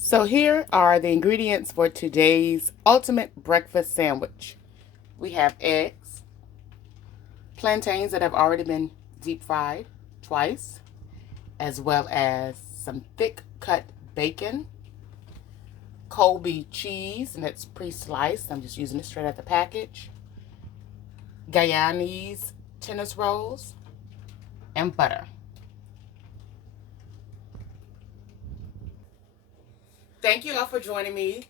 So here are the ingredients for today's ultimate breakfast sandwich. We have eggs, plantains that have already been deep fried twice, as well as some thick cut bacon, Colby cheese, and it's pre-sliced. I'm just using it straight out the package, Guyanese tennis rolls, and butter. Thank you all for joining me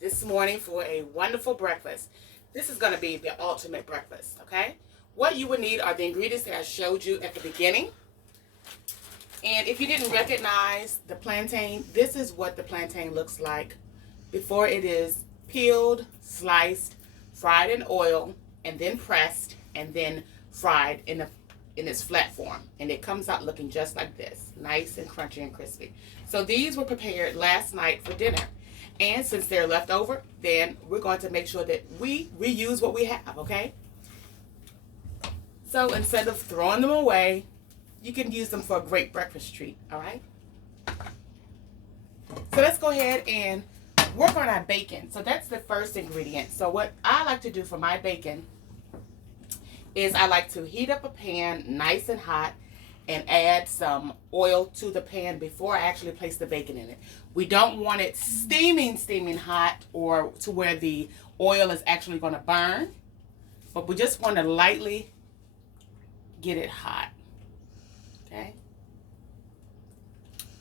this morning for a wonderful breakfast. This is going to be the ultimate breakfast, okay? What you would need are the ingredients that I showed you at the beginning. And if you didn't recognize the plantain, this is what the plantain looks like before it is peeled, sliced, fried in oil, and then pressed, and then fried in its flat form. And it comes out looking just like this, nice and crunchy and crispy. So these were prepared last night for dinner. And since they're left over, then we're going to make sure that we reuse what we have, okay? So instead of throwing them away, you can use them for a great breakfast treat, all right? So let's go ahead and work on our bacon. So that's the first ingredient. So what I like to do for my bacon is I like to heat up a pan nice and hot and add some oil to the pan before I actually place the bacon in it. We don't want it steaming hot or to where the oil is actually going to burn, but we just want to lightly get it hot, okay?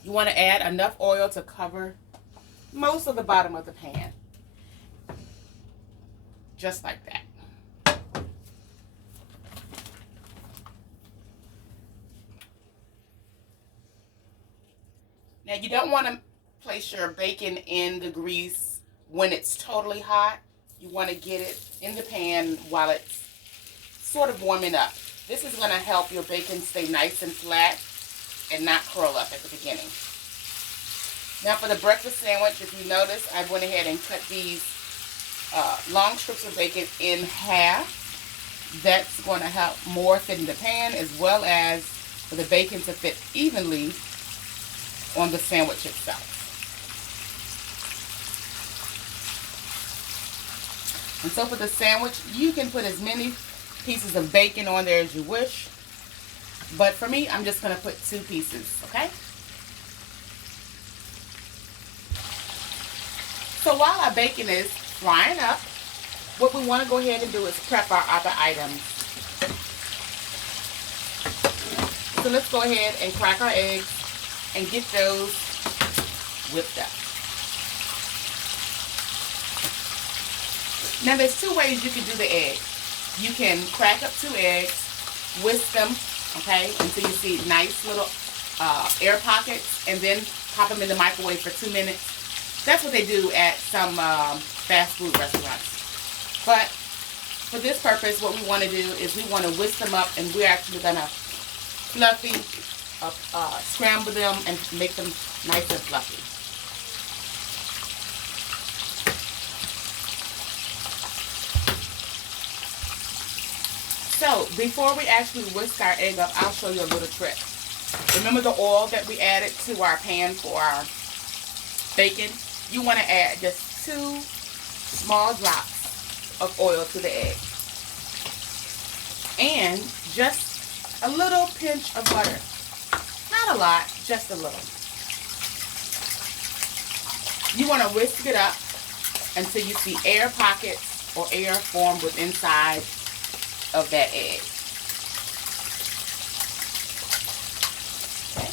You want to add enough oil to cover most of the bottom of the pan, just like that. Now you don't want to place your bacon in the grease when it's totally hot. You want to get it in the pan while it's sort of warming up. This is going to help your bacon stay nice and flat and not curl up at the beginning. Now for the breakfast sandwich, if you notice, I went ahead and cut these long strips of bacon in half. That's going to help more fit in the pan, as well as for the bacon to fit evenly on the sandwich itself. And so for the sandwich, you can put as many pieces of bacon on there as you wish, but for me, I'm just going to put 2 pieces, okay? So while our bacon is frying up, what we want to go ahead and do is prep our other items. So let's go ahead and crack our eggs and get those whipped up. Now there's 2 ways you can do the eggs. You can crack up 2 eggs, whisk them, okay, until you see nice little air pockets, and then pop them in the microwave for 2 minutes. That's what they do at some fast food restaurants. But for this purpose, what we want to do is we want to whisk them up, and we're actually going to fluffy, scramble them and make them nice and fluffy. So before we actually whisk our egg up, I'll show you a little trick. Remember the oil that we added to our pan for our bacon? You want to add just 2 small drops of oil to the egg. And just a little pinch of butter. Not a lot, just a little. You want to whisk it up until you see air pockets or air form with inside of that egg. Okay.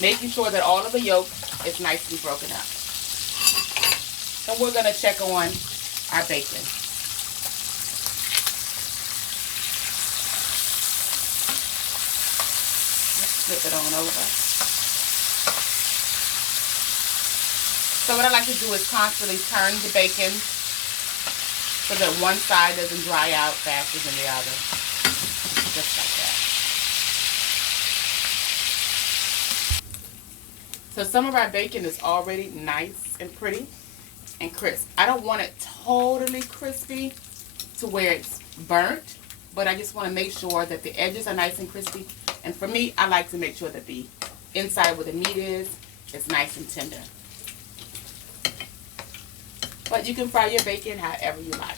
Making sure that all of the yolk is nicely broken up. And we're going to check on our bacon. Flip it on over. So what I like to do is constantly turn the bacon so that one side doesn't dry out faster than the other. Just like that. So some of our bacon is already nice and pretty and crisp. I don't want it totally crispy to where it's burnt, but I just want to make sure that the edges are nice and crispy. And for me, I like to make sure that the inside where the meat is is nice and tender. But you can fry your bacon however you like.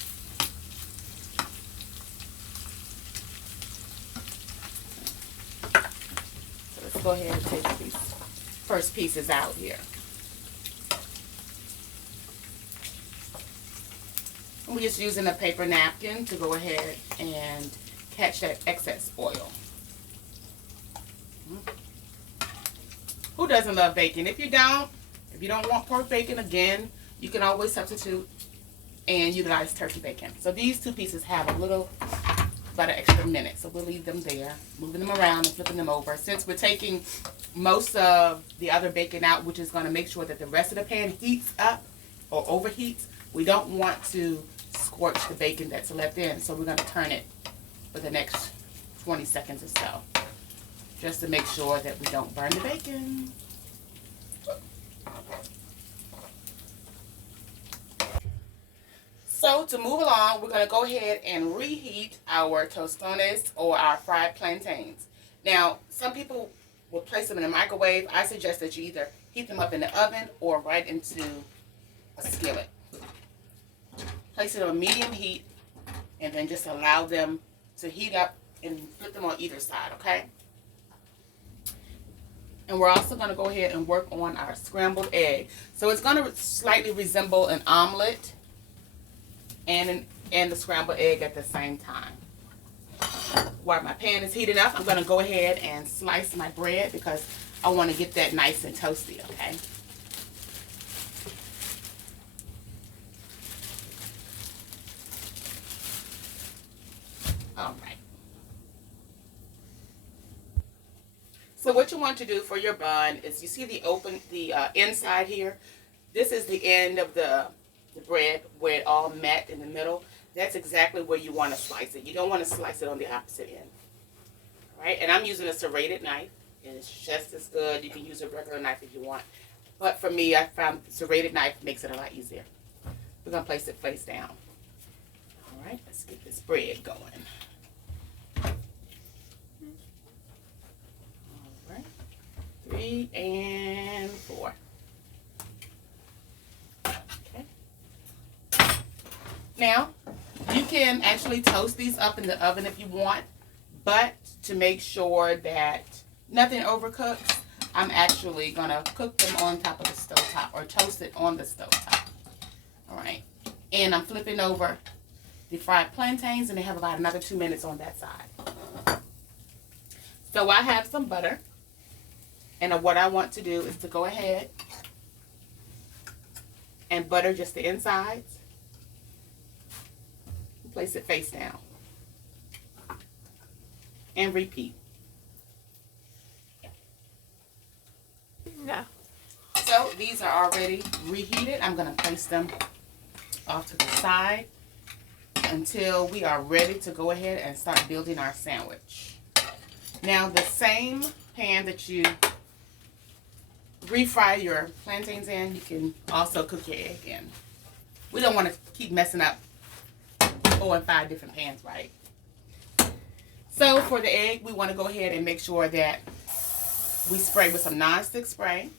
So let's go ahead and take these first pieces out here. We're just using a paper napkin to go ahead and catch that excess oil. Who doesn't love bacon? If you don't want pork bacon, again, you can always substitute and utilize turkey bacon. So these two pieces have a little about an extra minute, so we'll leave them there, moving them around and flipping them over. Since we're taking most of the other bacon out, which is going to make sure that the rest of the pan heats up or overheats, we don't want to scorch the bacon that's left in, so we're going to turn it for the next 20 seconds or so, just to make sure that we don't burn the bacon. So to move along, we're going to go ahead and reheat our tostones or our fried plantains. Now, some people will place them in the microwave. I suggest that you either heat them up in the oven or right into a skillet. Place it on medium heat and then just allow them to heat up and flip them on either side, okay? And we're also going to go ahead and work on our scrambled egg. So it's going to slightly resemble an omelet and the scrambled egg at the same time. While my pan is heating up, I'm going to go ahead and slice my bread because I want to get that nice and toasty, okay? All right. So what you want to do for your bun is, you see the inside here? This is the end of the bread where it all met in the middle. That's exactly where you want to slice it. You don't want to slice it on the opposite end. All right, and I'm using a serrated knife, and it's just as good. You can use a regular knife if you want. But for me, I found the serrated knife makes it a lot easier. We're going to place it face down. All right, let's get this bread going. All right, 3 and 4. Now, you can actually toast these up in the oven if you want, but to make sure that nothing overcooks, I'm actually going to cook them on top of the stovetop or toast it on the stovetop. All right. And I'm flipping over the fried plantains, and they have about another 2 minutes on that side. So I have some butter, and what I want to do is to go ahead and butter just the insides. Place it face down and repeat. No. So these are already reheated. I'm going to place them off to the side until we are ready to go ahead and start building our sandwich. Now, the same pan that you refry your plantains in, you can also cook your egg in. We don't want to keep messing up 4 and 5 different pans, right? So for the egg, we want to go ahead and make sure that we spray with some non-stick spray.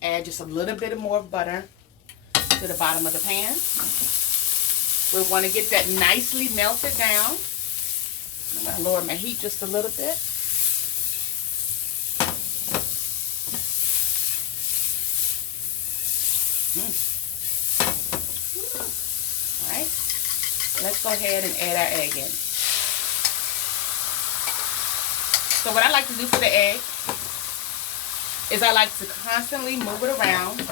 Add just a little bit more butter to the bottom of the pan. We want to get that nicely melted down. I'm going to lower my heat just a little bit. All right, let's go ahead and add our egg in. So what I like to do for the egg is I like to constantly move it around.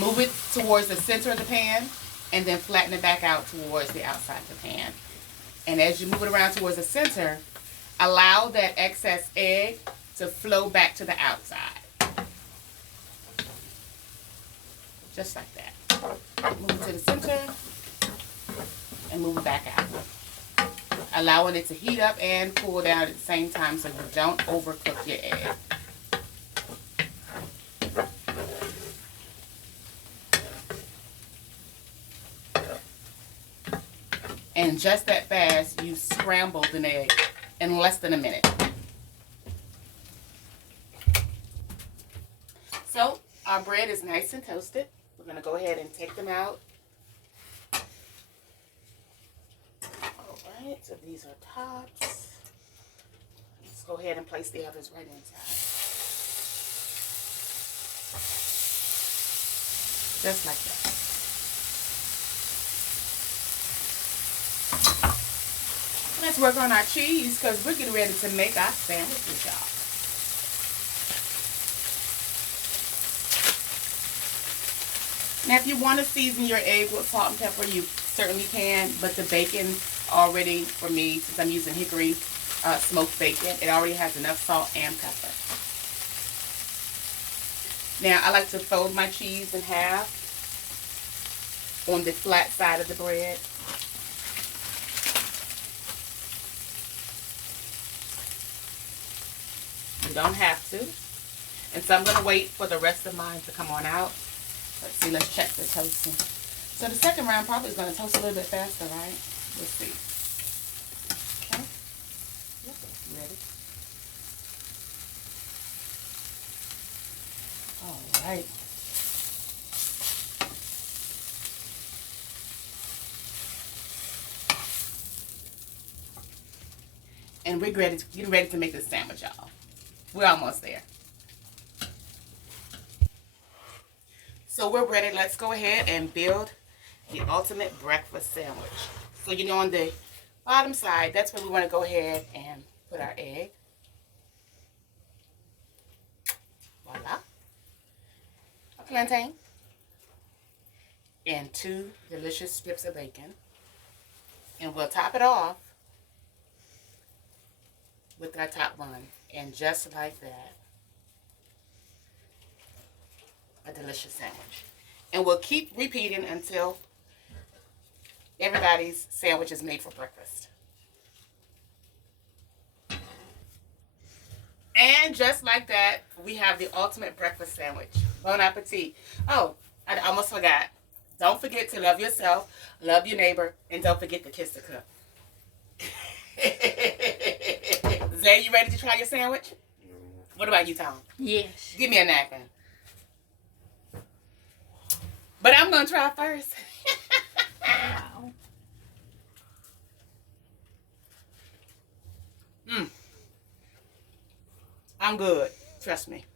Move it towards the center of the pan and then flatten it back out towards the outside of the pan. And as you move it around towards the center, allow that excess egg to flow back to the outside. Just like that. Move it to the center and move it back out. Allowing it to heat up and cool down at the same time so you don't overcook your egg. And just that fast, you scrambled an egg in less than a minute. So our bread is nice and toasted. We're going to go ahead and take them out. Alright, so these are tops. Let's go ahead and place the others right inside. Just like that. Let's work on our cheese because we're getting ready to make our sandwiches, y'all. Now, if you want to season your egg with salt and pepper, you certainly can. But the bacon already, for me, since I'm using hickory smoked bacon, it already has enough salt and pepper. Now, I like to fold my cheese in half on the flat side of the bread. You don't have to. And so I'm going to wait for the rest of mine to come on out. Let's see, let's check the toasting. So the second round probably is going to toast a little bit faster, right? Let's see. Okay. Yep, ready. All right. And we're getting ready to make this sandwich, y'all. We're almost there. So we're ready. Let's go ahead and build the ultimate breakfast sandwich. So you know, on the bottom side, that's where we want to go ahead and put our egg. Voila. A plantain. And 2 delicious strips of bacon. And we'll top it off with our top bun. And just like that, a delicious sandwich. And we'll keep repeating until everybody's sandwich is made for breakfast. And just like that, we have the ultimate breakfast sandwich. Bon appetit. Oh, I almost forgot. Don't forget to love yourself, love your neighbor, and don't forget to kiss the cook. Zay, you ready to try your sandwich? What about you, Tom? Yes. Give me a napkin. But I'm going to try first. Wow. I'm good. Trust me.